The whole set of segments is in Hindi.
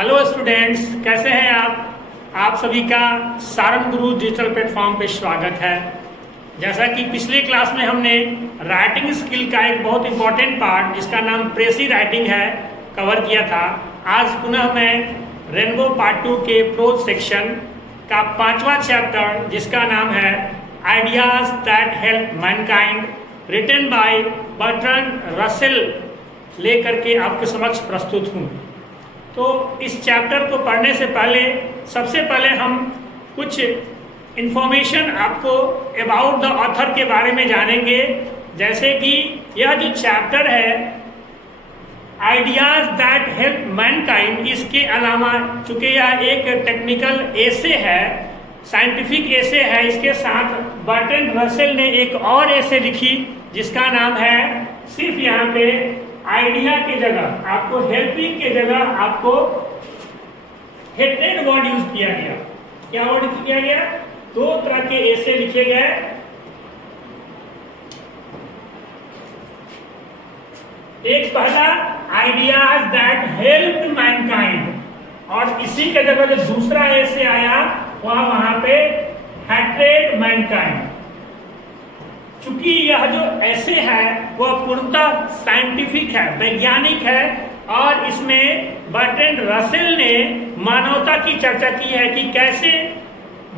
हेलो स्टूडेंट्स, कैसे हैं आप सभी का सारंग गुरु डिजिटल प्लेटफॉर्म पे स्वागत है। जैसा कि पिछले क्लास में हमने राइटिंग स्किल का एक बहुत इंपॉर्टेंट पार्ट जिसका नाम प्रेसी राइटिंग है कवर किया था। आज पुनः मैं रेनबो पार्ट 2 के प्रोज सेक्शन का 5वां चैप्टर जिसका नाम है ideas that help mankind written by Bertrand Russell लेकर के आपके समक्ष प्रस्तुत हूँ। तो इस चैप्टर को पढ़ने से पहले सबसे पहले हम कुछ इन्फॉर्मेशन आपको अबाउट द ऑथर के बारे में जानेंगे। जैसे कि यह जो चैप्टर है आइडियाज दैट हेल्प मैनकाइंड, इसके अलावा चूँकि यह एक टेक्निकल एसे है, साइंटिफिक एसे है, इसके साथ बर्ट्रैंड रसेल ने एक और एसे लिखी जिसका नाम है, सिर्फ यहाँ पे आइडिया के जगह आपको हेल्पिंग के जगह आपको हेटेड वर्ड यूज किया गया। क्या वर्ड किया गया? दो तरह के ऐसे लिखे गए। एक पहला आइडियाज दैट हेल्प मैनकाइंड और इसी के जगह जो दूसरा ऐसे आया वहां पे हेटेड मैनकाइंड। चूंकि यह जो ऐसे है वह पूर्णतः साइंटिफिक है, वैज्ञानिक है और इसमें बर्ट्रैंड रसेल ने मानवता की चर्चा की है कि कैसे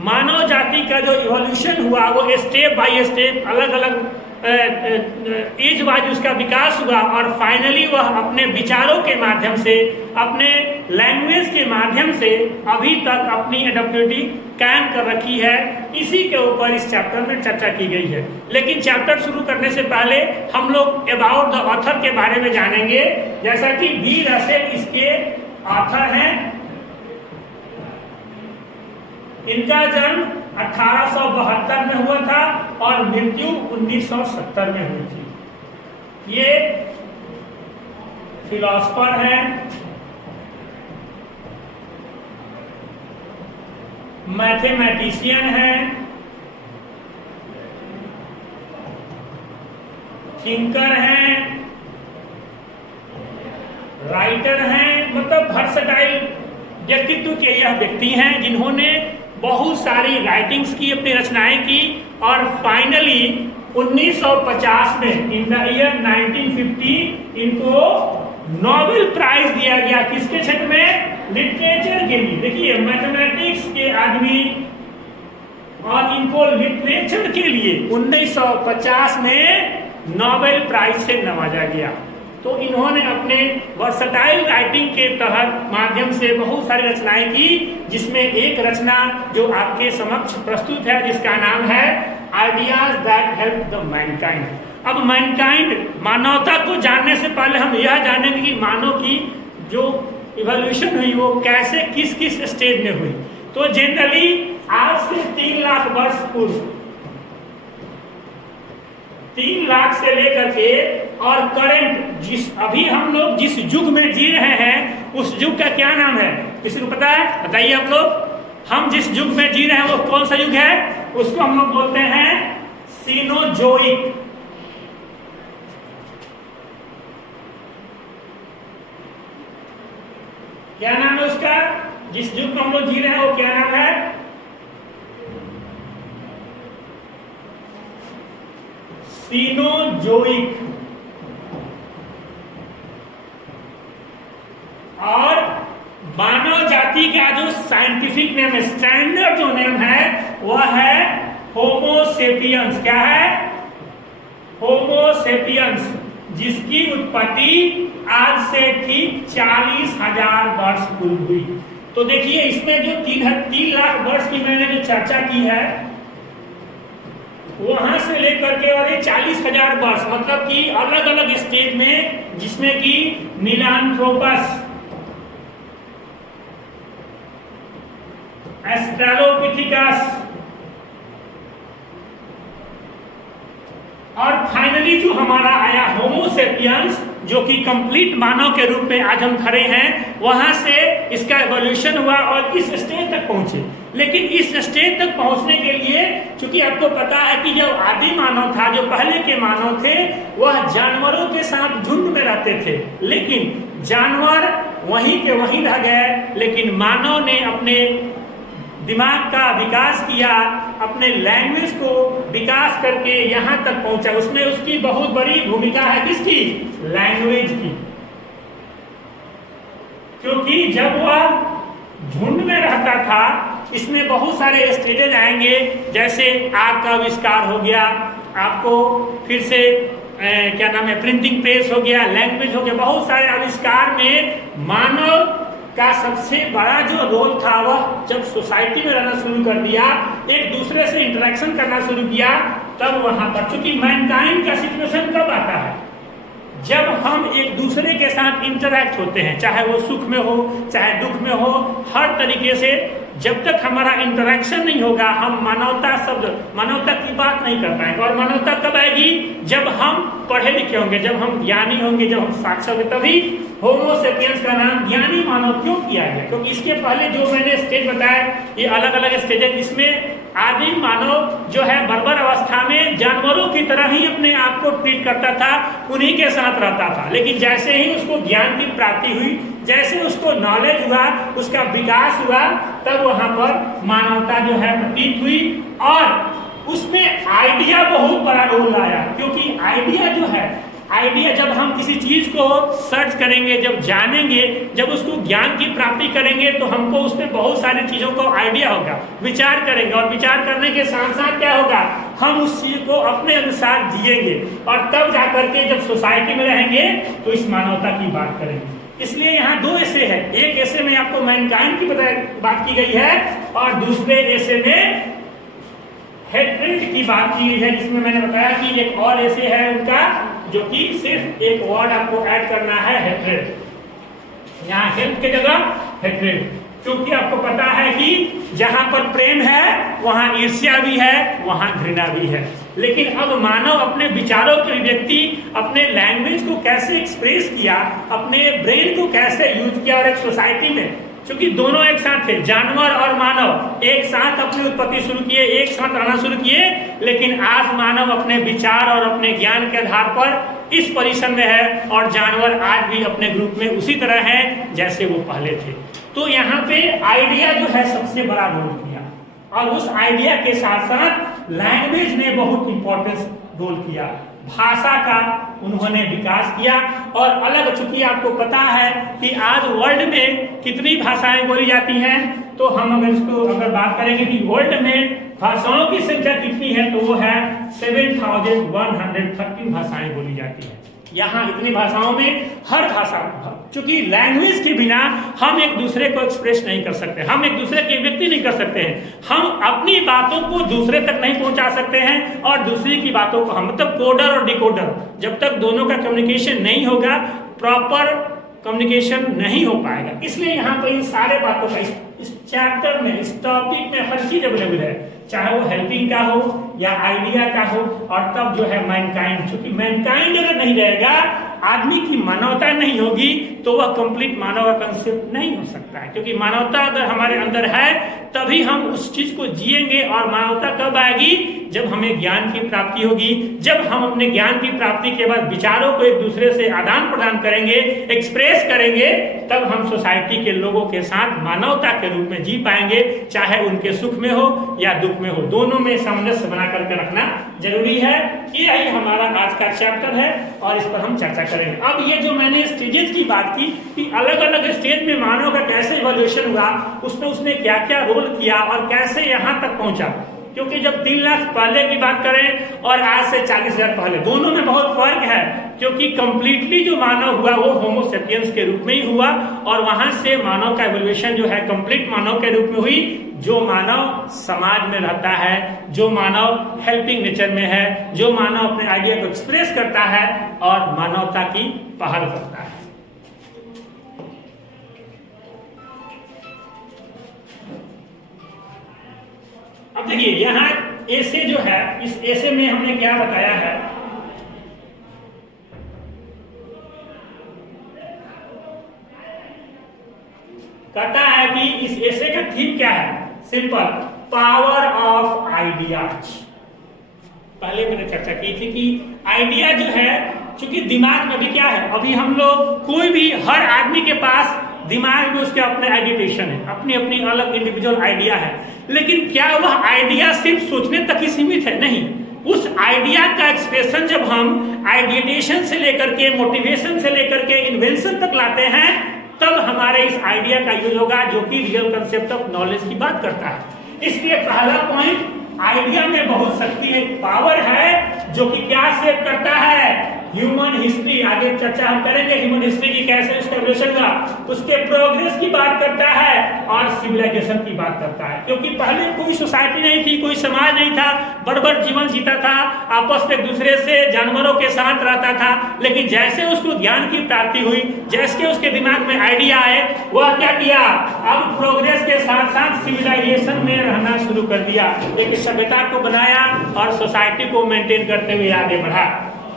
मानव जाति का जो इवोल्यूशन हुआ वो स्टेप बाय स्टेप अलग अलग एज वाइज उसका विकास हुआ और फाइनली वह अपने विचारों के माध्यम से, अपने लैंग्वेज के माध्यम से अभी तक अपनी एडेप्टिविटी कायम कर रखी है। इसी के ऊपर इस चैप्टर में चर्चा की गई है। लेकिन चैप्टर शुरू करने से पहले हम लोग अबाउट द ऑथर के बारे में जानेंगे। जैसा कि बी रसेल इसके ऑथर हैं। इनका जन्म 1872 में हुआ था और मृत्यु 1970 में हुई थी। ये फिलोसफर हैं, मैथमेटिशियन हैं, थिंकर हैं, राइटर हैं, मतलब वर्सेटाइल व्यक्तित्व के यह व्यक्ति हैं जिन्होंने बहुत सारी राइटिंग्स की, अपनी रचनाएं की और फाइनली 1950 में इन द ईयर 1950 इनको नोबेल प्राइज दिया गया। किसके क्षेत्र में? लिटरेचर के लिए। देखिए मैथमेटिक्स के आदमी और इनको लिटरेचर के लिए 1950 में नोबेल प्राइज से नवाजा गया। तो इन्होंने अपने वर्सेटाइल राइटिंग के तहत माध्यम से बहुत सारी रचनाएं की, जिसमें एक रचना जो आपके समक्ष प्रस्तुत है जिसका नाम है ideas that help the Mankind. अब मैनकाइंड, मानवता को जानने से पहले हम यह जानेंगे कि मानव की जो इवोल्यूशन हुई वो कैसे किस किस स्टेज में हुई। तो जनरली आज से 3 लाख वर्ष पूर्व, 3 लाख से लेकर के और करंट अभी हम लोग जिस युग में जी रहे हैं उस युग का क्या नाम है? किसी को पता है? बताइए आप लोग। हम जिस युग में जी रहे हैं वो कौन सा युग है? उसको हम लोग बोलते हैं सीनोजोइक। क्या नाम है उसका? जिस युग में हम लोग जी रहे हैं वो क्या नाम है? सीनोजोइक। और मानव जाति का जो साइंटिफिक नेम है, स्टैंडर्ड जो नेम है वह है होमोसेपियंस। क्या है? होमोसेपियंस, जिसकी उत्पत्ति आज से ठीक 40,000 वर्ष पूर्व हुई। तो देखिए इसमें जो 3 लाख वर्ष की मैंने जो चर्चा की है वहां से लेकर के और ये 40,000 वर्ष, मतलब कि अलग अलग स्टेज में, जिसमें कि नीलांथ्रोपस, एस्ट्रेलोपिथिकस और फाइनली जो हमारा आया होमोसेपियंस, जो कि कंप्लीट मानव के रूप में आज हम खड़े हैं, वहां से इसका एवोल्यूशन हुआ और इस स्टेज तक पहुंचे। लेकिन इस स्टेज तक पहुंचने के लिए, चूंकि आपको पता है कि जो आदि मानव था, जो पहले के मानव थे, वह जानवरों के साथ झुंड में रहते थे। लेकिन जानवर वहीं के वहीं रह गए, लेकिन मानव ने अपने दिमाग का विकास किया, अपने लैंग्वेज को विकास करके यहाँ तक पहुंचा। उसमें उसकी बहुत बड़ी भूमिका है, किसकी? लैंग्वेज की। क्योंकि जब वह झुंड में रहता था, इसमें बहुत सारे स्टेजेस आएंगे, जैसे आग का आविष्कार हो गया, आपको फिर से क्या नाम है, प्रिंटिंग प्रेस हो गया, लैंग्वेज हो गया, बहुत सारे आविष्कार में मानव का सबसे बड़ा जो रोल था, वह जब सोसाइटी में रहना शुरू कर दिया, एक दूसरे से इंटरेक्शन करना शुरू किया, तब वहां पर, चूंकि मैनकाइंड का सिचुएशन कब आता है? जब हम एक दूसरे के साथ इंटरैक्ट होते हैं, चाहे वो सुख में हो चाहे दुख में हो, हर तरीके से जब तक हमारा इंटरेक्शन नहीं होगा, हम मानवता शब्द, मानवता की बात नहीं कर पाएंगे। और मानवता कब आएगी? जब हम पढ़े लिखे होंगे, जब हम ज्ञानी होंगे, जब हम साक्षर होंगे, तभी होमो सेपियंस का नाम ज्ञानी मानव क्यों किया गया? क्योंकि इसके पहले जो मैंने स्टेज बताया, ये अलग अलग स्टेज है, इसमें आदिम मानव जो है बर्बर अवस्था में जानवरों की तरह ही अपने आप को ट्रीट करता था, उन्हीं के साथ रहता था। लेकिन जैसे ही उसको ज्ञान की प्राप्ति हुई, जैसे उसको नॉलेज हुआ, उसका विकास हुआ, तब वहां पर मानवता जो है प्रतीत हुई, और उसमें आइडिया बहुत बड़ा रोल आया। क्योंकि आइडिया जो है, आइडिया जब हम किसी चीज को सर्च करेंगे, जब जानेंगे, जब उसको ज्ञान की प्राप्ति करेंगे, तो हमको उसमें बहुत सारी चीजों को आइडिया होगा, विचार करेंगे, और विचार करने के साथ साथ क्या होगा, हम उस चीज को अपने अनुसार जिएंगे, और तब जाकर के जब सोसाइटी में रहेंगे तो इस मानवता की बात करेंगे। इसलिए यहाँ दो ऐसे है, एक ऐसे में आपको मैनकाइंड की बात की गई है, और दूसरे ऐसे में हेट्रेड की बात की गई है, जिसमें मैंने बताया कि एक और ऐसे है उनका, जो कि सिर्फ एक वर्ड आपको ऐड करना है, हेट्रेड। यहाँ हेल्प की जगह हेट्रेड, क्योंकि आपको पता है कि जहां पर प्रेम है वहां ईर्ष्या भी है, वहां घृणा भी है। लेकिन अब मानव अपने विचारों की अभिव्यक्ति, अपने लैंग्वेज को कैसे एक्सप्रेस किया, अपने ब्रेन को कैसे यूज किया, और एक सोसाइटी में, क्योंकि दोनों एक साथ थे, जानवर और मानव एक साथ अपनी उत्पत्ति शुरू किए, एक साथ रहना शुरू किए, लेकिन आज मानव अपने विचार और अपने ज्ञान के आधार पर इस पोजीशन में है, और जानवर आज भी अपने ग्रुप में उसी तरह हैं जैसे वो पहले थे। तो यहाँ पे आइडिया जो है सबसे बड़ा रोल किया, और उस आइडिया के साथ साथ लैंग्वेज ने बहुत इंपॉर्टेंस रोल किया, भाषा का उन्होंने विकास किया। और अलग, चूंकि आपको पता है कि आज वर्ल्ड में कितनी भाषाएं बोली जाती हैं, तो हम अगर इसको बात करेंगे कि वर्ल्ड में भाषाओं की संख्या कितनी है, तो वो है 7113 भाषाएं बोली जाती है। यहाँ इतनी भाषाओं में हर भाषा, चूंकि लैंग्वेज के बिना हम एक दूसरे को एक्सप्रेस नहीं कर सकते, हम एक दूसरे की व्यक्ति नहीं कर सकते हैं, हम अपनी बातों को दूसरे तक नहीं पहुंचा सकते हैं, और दूसरे की बातों को हम, मतलब कोडर और डिकोडर, जब तक दोनों का कम्युनिकेशन नहीं होगा, प्रॉपर कम्युनिकेशन नहीं हो पाएगा। इसलिए यहाँ पर इन सारे बातों का इस चैप्टर में, इस टॉपिक में हर चीज अवेलेबल है, चाहे वो हेल्पिंग का हो या आइडिया का हो। और तब जो है मैनकाइंड, क्योंकि मैनकाइंड अगर नहीं रहेगा, आदमी की मानवता नहीं होगी, तो वह कंप्लीट मानव का कंसेप्ट नहीं हो सकता है। क्योंकि मानवता अगर हमारे अंदर है, तभी हम उस चीज को जिएंगे। और मानवता कब आएगी? जब हमें ज्ञान की प्राप्ति होगी, जब हम अपने ज्ञान की प्राप्ति के बाद विचारों को एक दूसरे से आदान प्रदान करेंगे, एक्सप्रेस करेंगे, तब हम सोसाइटी के लोगों के साथ मानवता के रूप में जी पाएंगे, चाहे उनके सुख में हो या दुख में हो, दोनों में सामंजस्य बना करके रखना जरूरी है। यही हमारा आज का चैप्टर है, और इस पर हम चर्चा करेंगे। अब ये जो मैंने स्टेजेस की बात की कि अलग अलग स्टेज में मानव का कैसे इवोल्यूशन हुआ, उसमें उसने क्या क्या रोल किया और कैसे यहाँ तक पहुंचा। क्योंकि जब 3 लाख पहले की बात करें और आज से 40,000 पहले, दोनों में बहुत फर्क है। क्योंकि कंप्लीटली जो मानव हुआ वो होमो सेपियंस के रूप में ही हुआ, और वहां से मानव का इवोल्यूशन जो है कंप्लीट मानव के रूप में हुई, जो मानव समाज में रहता है, जो मानव हेल्पिंग नेचर में है, जो मानव अपने आइडिया को एक्सप्रेस करता है और मानवता की पहल करता है। अब देखिए यहाँ ऐसे जो है, इस ऐसे में हमने क्या बताया है, कहता है कि इस ऐसे का थीम क्या है, सिंपल, पावर ऑफ आइडियाज। पहले मैंने चर्चा की थी कि आइडिया जो है, चूंकि दिमाग में भी क्या है, अभी हम लोग कोई भी, हर आदमी के पास दिमाग में उसके अपने आइडिएशन है, अपनी अपनी अलग इंडिविजुअल आइडिया है, लेकिन क्या वह आइडिया सिर्फ सोचने तक ही सीमित है? नहीं, उस आइडिया का एक्सप्रेशन जब हम आइडिएशन से लेकर के, मोटिवेशन से लेकर के इन्वेंशन तक लाते हैं, तब हमारे इस आइडिया का यूज होगा, जो कि रियल कंसेप्ट ऑफ नॉलेज की बात करता है। इसलिए पहला पॉइंट, आइडिया में बहुत शक्ति है, पावर है, जो कि क्या सेव करता है? Human history. आगे चर्चा हम करेंगे ह्यूमन हिस्ट्री की, कैसे एस्टेब्लिश हुआ, उसके प्रोग्रेस की बात करता है और सिविलाइजेशन की बात करता है। क्योंकि पहले कोई सोसाइटी नहीं थी, कोई समाज नहीं था, बर्बर जीवन जीता था, आपस में एक दूसरे से जानवरों के साथ रहता था, लेकिन जैसे उसको ज्ञान की प्राप्ति हुई, जैसे उसके दिमाग में आइडिया आए, वह क्या किया? अब प्रोग्रेस के साथ साथ सिविलाइजेशन में रहना शुरू कर दिया, एक सभ्यता को बनाया और सोसाइटी को मेंटेन करते हुए आगे बढ़ा।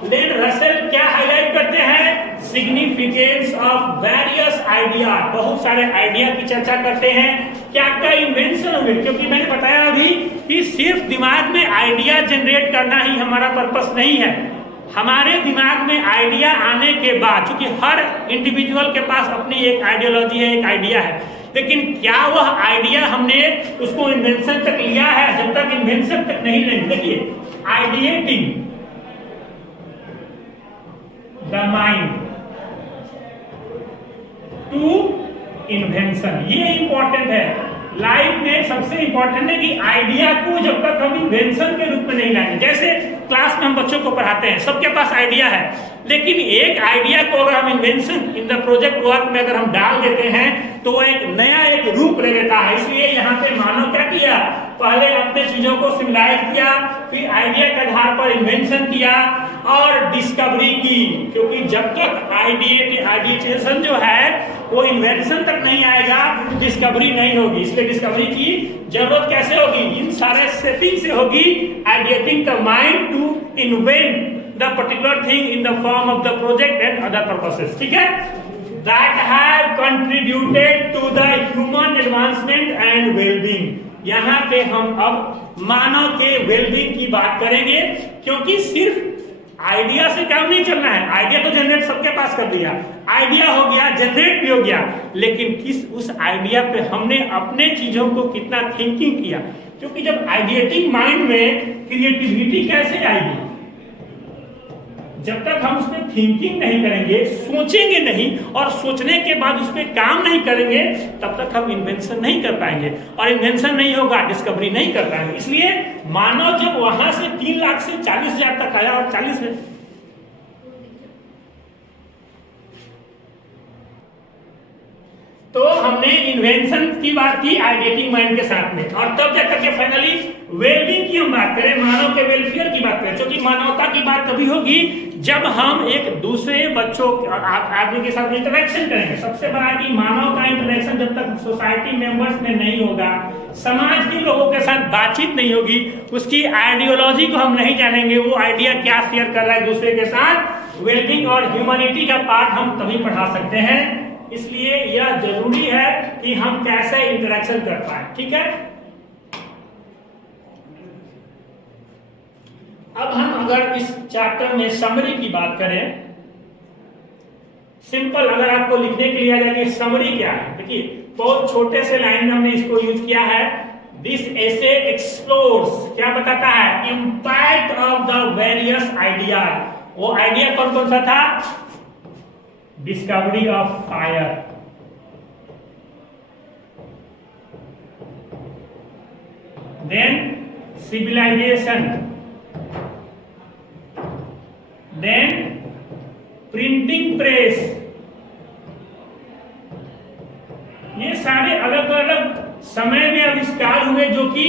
लेन रसेल क्या हाईलाइट करते हैं? सिग्निफिकेंस ऑफ वेरियस आइडिया, बहुत सारे आइडिया की चर्चा करते हैं। क्या क्या इन्वेंशन हुए? क्योंकि मैंने बताया अभी कि सिर्फ दिमाग में आइडिया जनरेट करना ही हमारा पर्पस नहीं है। हमारे दिमाग में आइडिया आने के बाद, क्योंकि हर इंडिविजुअल के पास अपनी एक आइडियोलॉजी है, एक आइडिया है, लेकिन क्या वह आइडिया हमने उसको इन्वेंशन तक लिया है? जब तक इन्वेंशन तक नहीं लेंगे, देखिए, ideating the mind to invention, ये इंपॉर्टेंट है। लाइफ में सबसे इंपॉर्टेंट है कि आइडिया को जब तक हम इन्वेंशन के रूप में नहीं लाएंगे, जैसे क्लास में हम बच्चों को पढ़ाते हैं, सबके पास आइडिया है, लेकिन एक आइडिया को अगर हम invention in the project work में अगर हम डाल देते हैं तो वो एक नया एक रूप ले लेता है। इसलिए यहाँ पे मानव क्या किया? पहले अपने चीजों को सिविलाइज किया, फिर आइडिया के आधार पर इन्वेंशन किया और डिस्कवरी की। क्योंकि जब तक आइडिएशन जो है वो इन्वेंशन तक नहीं आएगा, डिस्कवरी नहीं होगी। इसलिए डिस्कवरी की जरूरत कैसे होगी? इन सारे सेटिंग से होगी। Ideating the mind to invent the particular thing in the form of the project and other purposes, ठीक है, that have contributed to the human advancement and well-being। यहाँ पे हम अब मानव के वेलबींग की बात करेंगे, क्योंकि सिर्फ आइडिया से काम नहीं चलना है। आइडिया तो जनरेट सबके पास कर दिया, आइडिया हो गया, जनरेट भी हो गया, लेकिन किस उस आइडिया पे हमने अपने चीजों को कितना थिंकिंग किया। क्योंकि जब आइडिएटिंग माइंड में क्रिएटिविटी कैसे आएगी? जब तक हम उसमें थिंकिंग नहीं करेंगे, सोचेंगे नहीं और सोचने के बाद उस पर काम नहीं करेंगे, तब तक हम इन्वेंशन नहीं कर पाएंगे, और इन्वेंशन नहीं होगा, डिस्कवरी नहीं कर पाएंगे। इसलिए मानव जब वहां से 3 लाख से 40,000 तक आया, और 40 में तो हमने इन्वेंशन की बात की आइडिएटिंग माइंड के साथ में, और तब जाकर के फाइनली वेलबींग की हम बात करें, मानव के वेलफेयर की बात करें। क्योंकि मानवता की बात तभी होगी जब हम एक दूसरे बच्चों आदमी के साथ इंटरेक्शन करेंगे। सबसे बड़ा कि मानव का इंटरेक्शन जब तक सोसाइटी मेंबर्स में नहीं होगा, समाज के लोगों के साथ बातचीत नहीं होगी, उसकी आइडियोलॉजी को हम नहीं जानेंगे, वो आइडिया क्या शेयर कर रहा है दूसरे के साथ, वेलबींग और ह्यूमैनिटी का पार्ट हम तभी पढ़ा सकते हैं। इसलिए यह जरूरी है कि हम कैसे इंटरेक्शन कर पाए, ठीक है। अब हम अगर इस चैप्टर में समरी की बात करें, सिंपल अगर आपको लिखने के लिए आ जाए कि समरी क्या है, देखिए बहुत छोटे से लाइन में हमने इसको यूज किया है। दिस एसे एक्सप्लोर्स, क्या बताता है? Impact of the various idea. वो आइडिया कौन कौन सा था? Discovery of fire, then civilization, then printing press. ये सारे अलग अलग समय में आविष्कार हुए जो कि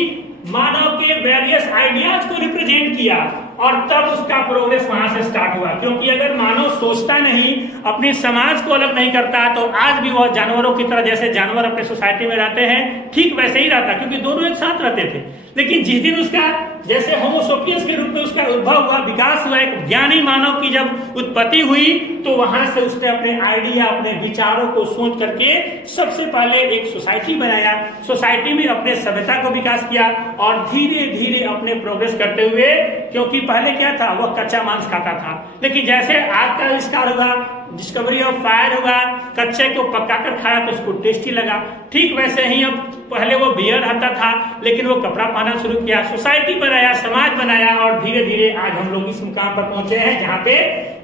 मानव के वेरियस आइडियाज को रिप्रेजेंट किया, और तब उसका प्रोग्रेस वहां से स्टार्ट हुआ। क्योंकि अगर मानव सोचता नहीं, अपने समाज को अलग नहीं करता, तो आज भी वह जानवरों की तरह, जैसे जानवर अपने सोसाइटी में रहते हैं, ठीक वैसे ही रहता, क्योंकि दोनों एक साथ रहते थे। लेकिन जिस दिन उसका जैसे होमोसोपियंस के रूप में उसका उद्भव हुआ, विकास हुआ, एक ज्ञानी मानव की जब उत्पत्ति हुई, तो वहां से उसने अपने आइडिया, अपने विचारों को सोच करके सबसे पहले एक सोसाइटी बनाया, सोसाइटी में अपने सभ्यता को विकास किया, और धीरे धीरे अपने प्रोग्रेस करते हुए, क्योंकि पहले क्या था, वह कच्चा मांस खाता था, लेकिन जैसे आग का आविष्कार हुआ, डिस्कवरी ऑफ फायर हुआ, कच्चे को पका कर खाया तो उसको टेस्टी लगा। ठीक वैसे ही अब पहले वो बियर आता था लेकिन वो कपड़ा पहनना शुरू किया, सोसाइटी बनाया, समाज बनाया और धीरे धीरे आज हम लोग इस मुकाम पर पहुंचे हैं जहाँ पे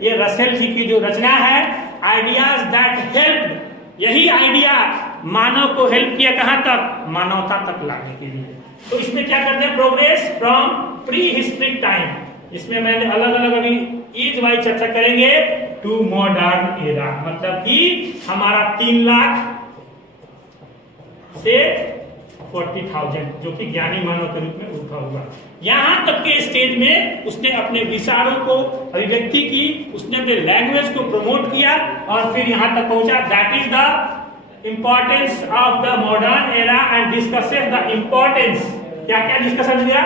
ये रसेल जी की जो रचना है आइडियाज दैट हेल्प, यही आइडिया मानव को हेल्प किया कहाँ तक, मानवता तक लाने के लिए। तो इसमें क्या करते हैं, progress from pre historic time, इसमें मैंने अलग अलग अभी ईज वाइज चर्चा करेंगे, टू मॉडर्न एरा, मतलब कि हमारा 3 लाख से 40,000 जो कि ज्ञानी मानव के रूप में उठा हुआ, यहां तक के स्टेज में उसने अपने विचारों को अभिव्यक्ति की, उसने अपने लैंग्वेज को प्रमोट किया और फिर यहां तक पहुंचा। That is the importance of the modern era and discusses the importance, क्या क्या डिस्कशन किया।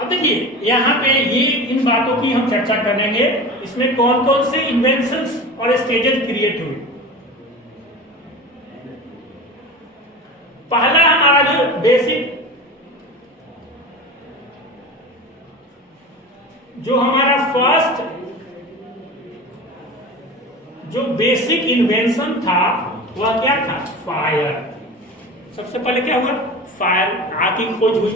अब देखिए यहाँ पे ये इन बातों की हम चर्चा करेंगे, इसमें कौन कौन से इन्वेंशंस और स्टेजेस क्रिएट हुए। पहला हमारा जो बेसिक, जो हमारा फर्स्ट जो बेसिक इन्वेंशन था वह क्या था, फायर। सबसे पहले क्या हुआ, फायर, आग की खोज हुई,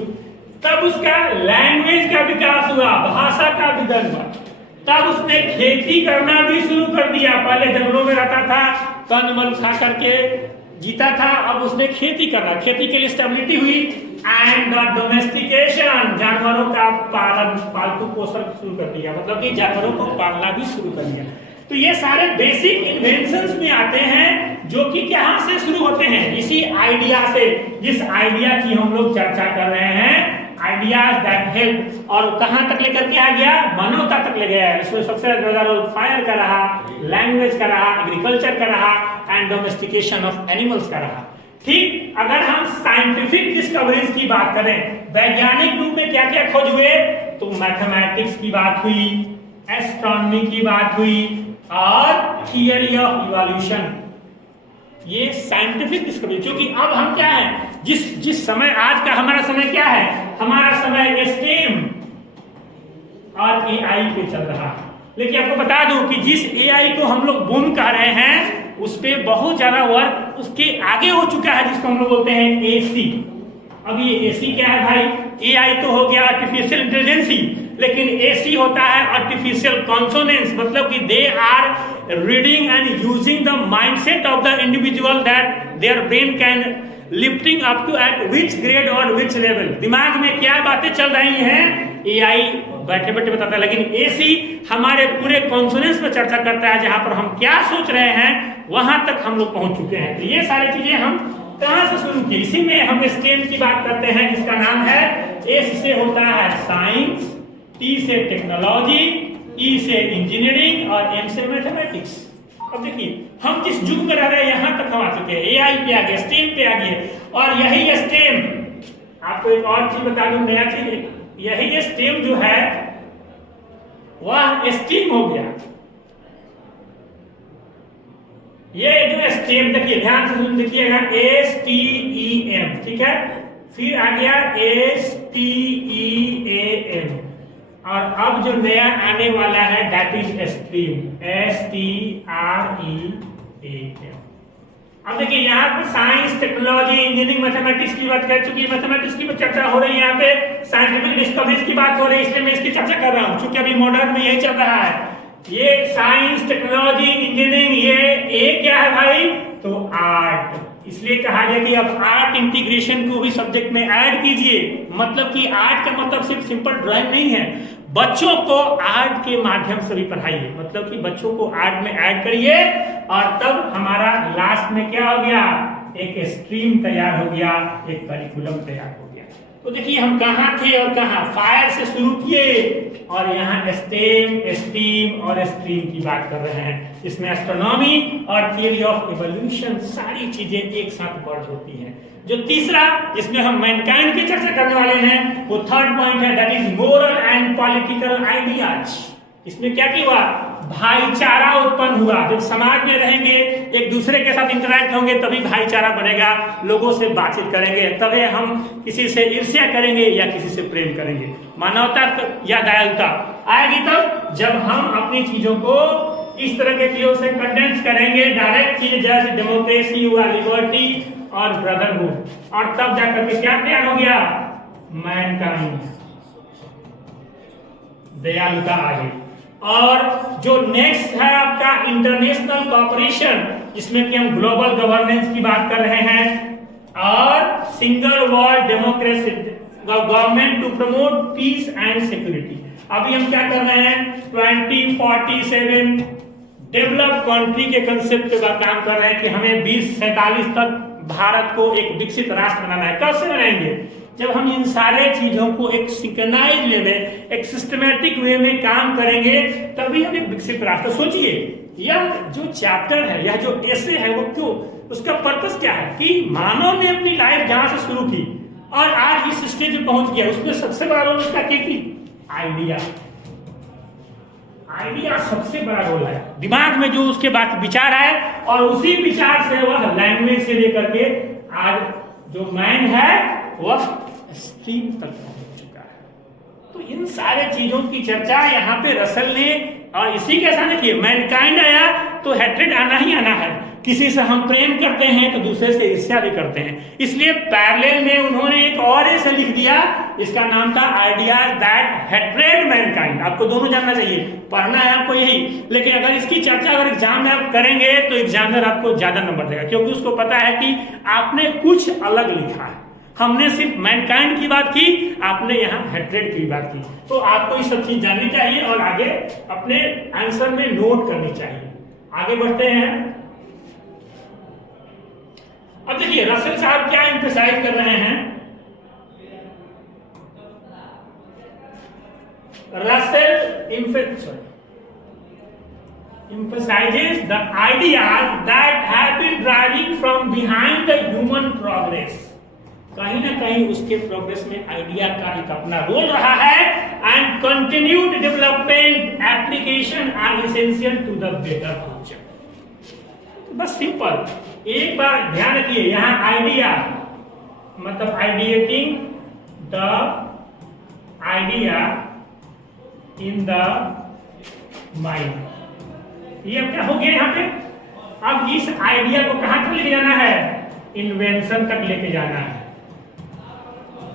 तब उसका लैंग्वेज का विकास हुआ, भाषा का विकास हुआ, तब उसने खेती करना भी शुरू कर दिया। पहले जंगलों में रहता था, कंदमूल खा करके जीता था, अब उसने खेती करना, खेती के लिए स्टेबिलिटी हुई। एंड द डोमेस्टिकेशन, जानवरों का पालन, पालतू पोषण शुरू कर दिया, मतलब कि जानवरों को पालना भी शुरू कर दिया। तो ये सारे बेसिक इन्वेंशंस में आते हैं जो कि कहां से शुरू होते हैं, इसी आइडिया से, जिस आइडिया की हम लोग चर्चा कर रहे हैं, आइडियाज दैट हेल्प, और कहां तक लेकर के आ गया, मानवता तक ले गया। इसमें सबसे ज्यादा रोल फायर का रहा, लैंग्वेज का रहा, एग्रीकल्चर का रहा एंड डोमेस्टिकेशन ऑफ एनिमल्स का रहा। ठीक, अगर हम साइंटिफिक डिस्कवरीज की बात करें, वैज्ञानिक रूप में क्या क्या खोज हुए, तो मैथमेटिक्स की बात हुई, एस्ट्रोनॉमी की बात हुई और थियरी ऑफ इवोल्यूशन, ये साइंटिफिक डिस्कवरी। क्योंकि अब हम क्या है, जिस समय, आज का हमारा समय क्या है, हमारा समय स्टेम और एआई पे चल रहा है। लेकिन आपको बता दूं कि जिस एआई को हम लोग बूम कह रहे हैं उस पे बहुत ज्यादा वर्क उसके आगे हो चुका है, जिसको हम लोग बोलते हैं एसी। अब ये एसी क्या है भाई, एआई तो हो गया आर्टिफिशियल इंटेलिजेंसी, लेकिन एसी होता है आर्टिफिशियल कॉन्सोनेंस, मतलब कि they are reading and using the mindset of the individual that their brain can lifting up to at which grade और विच लेवल, दिमाग में क्या बातें चल रही हैं एआई बैठे बैठे बताता है, लेकिन एसी हमारे पूरे कॉन्सोनेंस पर चर्चा करता है, जहां पर हम क्या सोच रहे हैं वहां तक हम लोग पहुंच चुके हैं। तो ये सारी चीजें हम कहां से शुरू की, इसी में हम स्टेम की बात करते हैं, जिसका नाम है, एस से होता है साइंस, टी से टेक्नोलॉजी, ई से इंजीनियरिंग और एम से मैथमेटिक्स। अब देखिए हम जिस युग में रह रहे हैं यहां तक हम आ चुके हैं, एआई पे आ गए, स्टेम पे आ गए, और यही स्टेम, आपको एक और चीज बता दूं, नया चीज, यही स्टेम जो है वह स्टीम हो गया। ये जो स्टेम, देखिए ध्यान से सुन, देखिएगा, STEM, ठीक है, फिर आ गया STEAM, और अब जो नया आने वाला है दैट इज स्ट्रीम, STREAM। अब देखिए यहाँ पे साइंस, टेक्नोलॉजी, इंजीनियरिंग, मैथमेटिक्स की बात कर चुकी है, मैथमेटिक्स की चर्चा हो रही है, यहाँ पे साइंटिफिक डिस्कवरीज की बात हो रही है, इसलिए मैं इसकी चर्चा कर रहा हूँ, क्योंकि अभी मॉडर्न में यही चल रहा है। ये साइंस, टेक्नोलॉजी, इंजीनियरिंग, ये क्या है भाई, तो आर्ट, इसलिए कहा गया कि अब आर्ट इंटीग्रेशन को भी सब्जेक्ट में ऐड कीजिए। मतलब कि आर्ट का मतलब सिर्फ सिंपल ड्राइंग नहीं है, बच्चों को आर्ट के माध्यम से भी पढ़ाइए, मतलब कि बच्चों को आर्ट में ऐड करिए, और तब हमारा लास्ट में क्या हो गया, एक स्ट्रीम तैयार हो गया, एक करिकुलम तैयार हो गया। तो देखिए हम कहाँ थे और कहाँ, फायर से शुरू किए और यहाँ स्टेम, स्टीम और स्ट्रीम की बात कर रहे हैं। इसमें एस्ट्रोनॉमी और थियरी ऑफ इवोल्यूशन सारी चीजें एक साथ मर्ज होती हैं। जो तीसरा जिसमें हम मैनकाइंड की चर्चा करने वाले हैं वो थर्ड पॉइंट है, that is moral and political ideas. इसमें क्या हुआ, भाईचारा उत्पन्न हुआ। जब समाज में रहेंगे, एक दूसरे के साथ इंटरैक्ट होंगे, तभी भाईचारा बनेगा, लोगों से बातचीत करेंगे, तभी हम किसी से ईर्ष्या करेंगे या किसी से प्रेम करेंगे। मानवता या दयालुता, आएगी तब जब हम अपनी चीजों को इस तरह के चीजों से कंडेंस करेंगे, डायरेक्ट चीज जैसे डेमोक्रेसी हुआ, लिबर्टी और ब्रदरहुड, और तब जाकर के क्या तैयार हो गया, मैनकाइंड, दयालुता आ गई। और जो नेक्स्ट है आपका इंटरनेशनल कॉर्पोरेशन, जिसमें कि हम ग्लोबल गवर्नेंस की बात कर रहे हैं, और single world democracy government to promote peace and security. अभी हम क्या कर रहे हैं, 2047 डेवलप कंट्री के कंसेप्ट पे काम कर रहे हैं कि हमें 2047 तक भारत को एक विकसित राष्ट्र बनाना है। कैसे बनाएंगे, जब हम इन सारे चीजों को एक सिंक्रोनाइज वे में, एक सिस्टमैटिक वे में काम करेंगे, तभी हम एक विकसित राष्ट्र। सोचिए यह जो चैप्टर है, यह जो एसे है, वो क्यों, उसका पर्पस क्या है कि मानव ने अपनी लाइफ जहां से शुरू की और आज इस स्टेज पे पहुंच गया, उसमें सबसे बड़ा रोल उसका क्या की, आइडिया। आइडिया सबसे बड़ा रोल है, दिमाग में जो उसके बाद विचार है, और उसी विचार से वह लैंग्वेज से लेकर के आज जो मैन है वह स्ट्रीम तक पहुंच चुका है। तो इन सारे चीजों की चर्चा यहाँ पे रसल ने, और इसी के साथ देखिए मैनकाइंड आया तो हैट्रेड आना ही आना है। किसी से हम प्रेम करते हैं तो दूसरे से ईर्ष्या भी करते हैं। इसलिए पैरेलल में उन्होंने एक और ऐसे लिख दिया, इसका नाम था आइडियाज दैट हैट्रेड मैनकाइंड। आपको दोनों जानना चाहिए, पढ़ना है आपको यही, लेकिन अगर इसकी चर्चा अगर एग्जाम में आप करेंगे तो एग्जामिनर आपको ज्यादा नंबर देगा, क्योंकि उसको पता है कि आपने कुछ अलग लिखा है। हमने सिर्फ मैनकाइंड की बात की, आपने यहाँ हैट्रेड की बात की। तो आपको ये सब चीज जाननी चाहिए और आगे अपने आंसर में नोट करनी चाहिए। आगे बढ़ते हैं। अब देखिए रसेल साहब क्या एम्फसाइज कर रहे हैं। Russell emphasizes the ideas that have been driving from behind the human progress। कहीं ना कहीं उसके प्रोग्रेस में आइडिया का एक अपना रोल रहा है। And continued development application are essential to the better future. बस सिंपल, एक बार ध्यान रखिए, यहाँ आइडिया मतलब ideating the idea in the mind. ये अब क्या हो गया यहाँ पे, अब इस आइडिया को कहां तक लेके जाना है, इन्वेंशन तक लेके जाना है।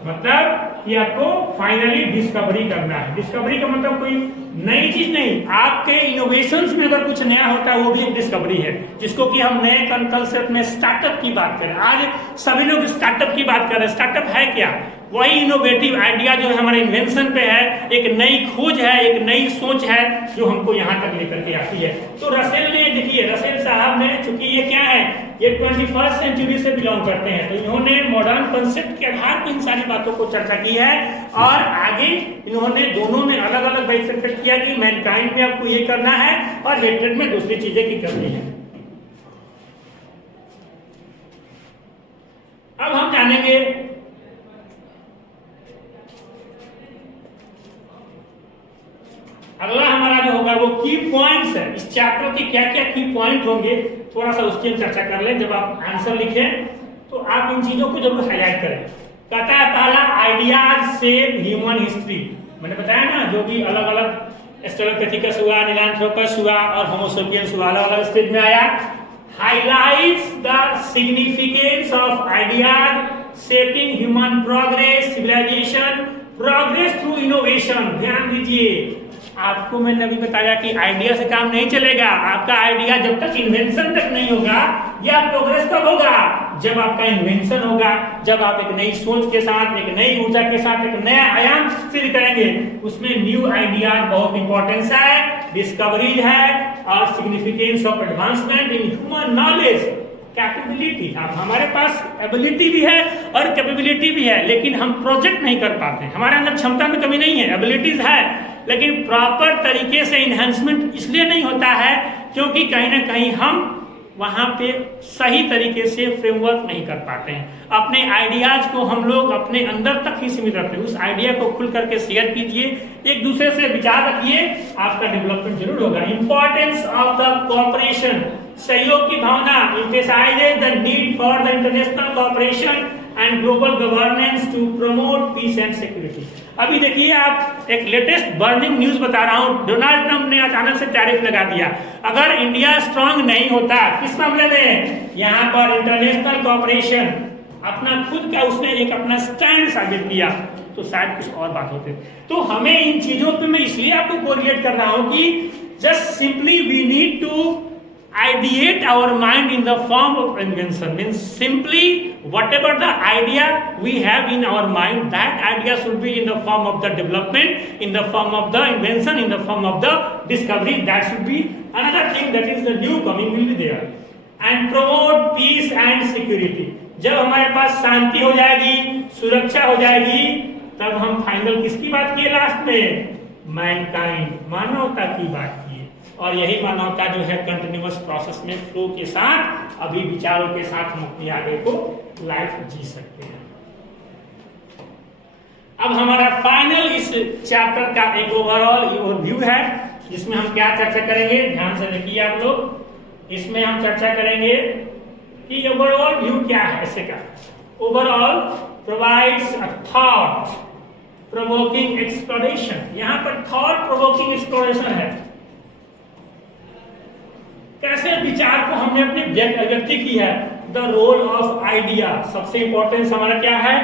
मतलब कि आपको फाइनली डिस्कवरी करना है। डिस्कवरी का मतलब कोई नई चीज नहीं, आपके इनोवेशंस में अगर कुछ नया होता है वो भी एक डिस्कवरी है, जिसको कि हम नए कंसेप्ट में स्टार्टअप की बात करें। आज सभी लोग स्टार्टअप की बात कर रहे हैं। स्टार्टअप है क्या, वही इनोवेटिव आइडिया जो है हमारे इन्वेंशन पे है, एक नई खोज है, एक नई सोच है जो हमको यहाँ तक लेकर के आती है। तो रसेल ने, देखिए रसेल साहब ने, चूंकि ये क्या है, ये 21st सेंचुरी से बिलोंग करते हैं, तो इन्होंने मॉडर्न कंसेप्ट के आधार पर इन सारी बातों को चर्चा की है। और आगे इन्होंने दोनों में अलग अलग बाइसेक्ट किया कि मैनकाइंड में आपको ये करना है और हेट्रेड में दूसरी चीजें की करनी है। अब हम जानेंगे अगला हमारा जो होगा वो की पॉइंट्स है। इस चैप्टर के क्या क्या की पॉइंट होंगे, थोड़ा सा उसकी हम चर्चा कर लें। जब आप आंसर लिखें तो आप इन चीजों को जरूर हाईलाइट करें। कहता है पहला, आइडियाज सेव ह्यूमन हिस्ट्री। मैंने बताया ना, जो भी अलग अलग एस्ट्रोलोपिथेकस हुआ, नीलांथ्रोपस हुआ और होमो सेपियंस हुआ, अलग अलग स्टेज में आया। Highlights the significance of ideas shaping human progress, civilization, progress through innovation. ध्यान दीजिए, आपको मैंने अभी बताया कि आइडिया से काम नहीं चलेगा। आपका आइडिया जब तक इन्वेंशन तक नहीं होगा, या प्रोग्रेस कब होगा, जब आपका इन्वेंशन होगा, जब आप एक नई सोच के साथ, एक नई ऊर्जा के साथ एक नया आयाम सिद्ध करेंगे। उसमें न्यू आइडियाज बहुत इंपॉर्टेंस है, डिस्कवरीज है और significance of advancement in human knowledge, capability. अब हमारे पास एबिलिटी भी है और कैपेबिलिटी भी है, लेकिन हम प्रोजेक्ट नहीं कर पाते। हमारे अंदर क्षमता में कमी नहीं है, एबिलिटीज है, लेकिन प्रॉपर तरीके से इन्हांसमेंट इसलिए नहीं होता है क्योंकि कहीं ना कहीं हम वहां पे सही तरीके से फ्रेमवर्क नहीं कर पाते हैं। अपने आइडियाज को हम लोग अपने अंदर तक ही सीमित रखते हैं। उस आइडिया को खुल करके शेयर कीजिए, एक दूसरे से विचार रखिए, आपका डेवलपमेंट जरूर होगा। इंपॉर्टेंस ऑफ द कोऑपरेशन, सहयोग की भावना, emphasizes the need for the international cooperation and global governance to promote peace and security. अभी देखिए आप, एक लेटेस्ट बर्निंग न्यूज बता रहा हूं, डोनाल्ड ट्रंप ने अचानक से टैरिफ लगा दिया। अगर इंडिया स्ट्रांग नहीं होता किस मामले में, यहाँ पर इंटरनेशनल कॉपरेशन, अपना खुद का उसने एक अपना स्टैंड साबित किया, तो शायद कुछ और बात होते। तो हमें इन चीजों पे मैं इसलिए आपको कोरिलेट कर रहा हूं कि just simply we need to ideate our mind in the form of invention, means simply whatever the idea we have in our mind, that idea should be in the form of the development, in the form of the invention, in the form of the discovery. That should be another thing, that is the new coming will be there. And promote peace and security. जब हमारे पास शांति हो जाएगी, सुरक्षा हो जाएगी, तब हम फाइनल किसकी बात किए लास्ट में, मैनकाइंड, मानवता की बात की। और यही मानवता जो है कंटिन्यूअस प्रोसेस में फ्लो के साथ, अभी विचारों के साथ हम अपने आगे को लाइफ जी सकते हैं। अब हमारा फाइनल इस चैप्टर का एक ओवरऑल ओवरव्यू है, जिसमें हम क्या चर्चा करेंगे, ध्यान से देखिए आप लोग। इसमें हम चर्चा करेंगे कि ओवरऑल व्यू क्या है ऐसे का। Overall provides a thought provoking exploration. यहां पर थॉट प्रोवोकिंग एक्सप्लोरेशन है, कैसे विचार को हमने अपने व्यक्ति की है। द रोल ऑफ आइडिया, सबसे इंपॉर्टेंस हमारा क्या है,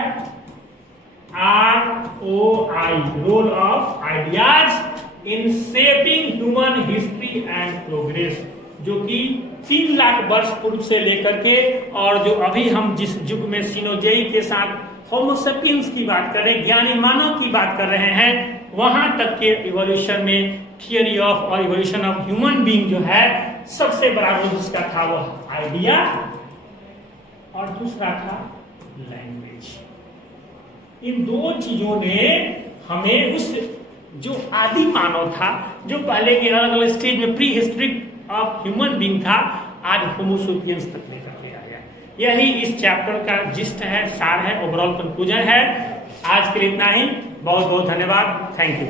ROI, role of ideas in shaping human history and progress, जो कि 3 लाख वर्ष पूर्व से लेकर के और जो अभी हम जिस युग में सिनोजेई के साथ होमो सेपियंस की बात कर रहे हैं, ज्ञानी मानव की बात कर रहे हैं, वहां तक के इवोल्यूशन में थियरी ऑफ और इवोल्यूशन ऑफ ह्यूमन बीइंग जो है, सबसे बड़ा रोल जिसका था वो आइडिया, और दूसरा था लैंग्वेज। इन दो चीजों ने हमें उस जो आदि मानव था, जो पहले के अलग अलग स्टेज में pre historic of human being था, आज होमो सेपियंस तक लेकर के आ गया। यही इस चैप्टर का जिस्ट है, सार है, ओवरऑल कंक्लूजन है। आज के लिए इतना ही, बहुत बहुत धन्यवाद, थैंक यू।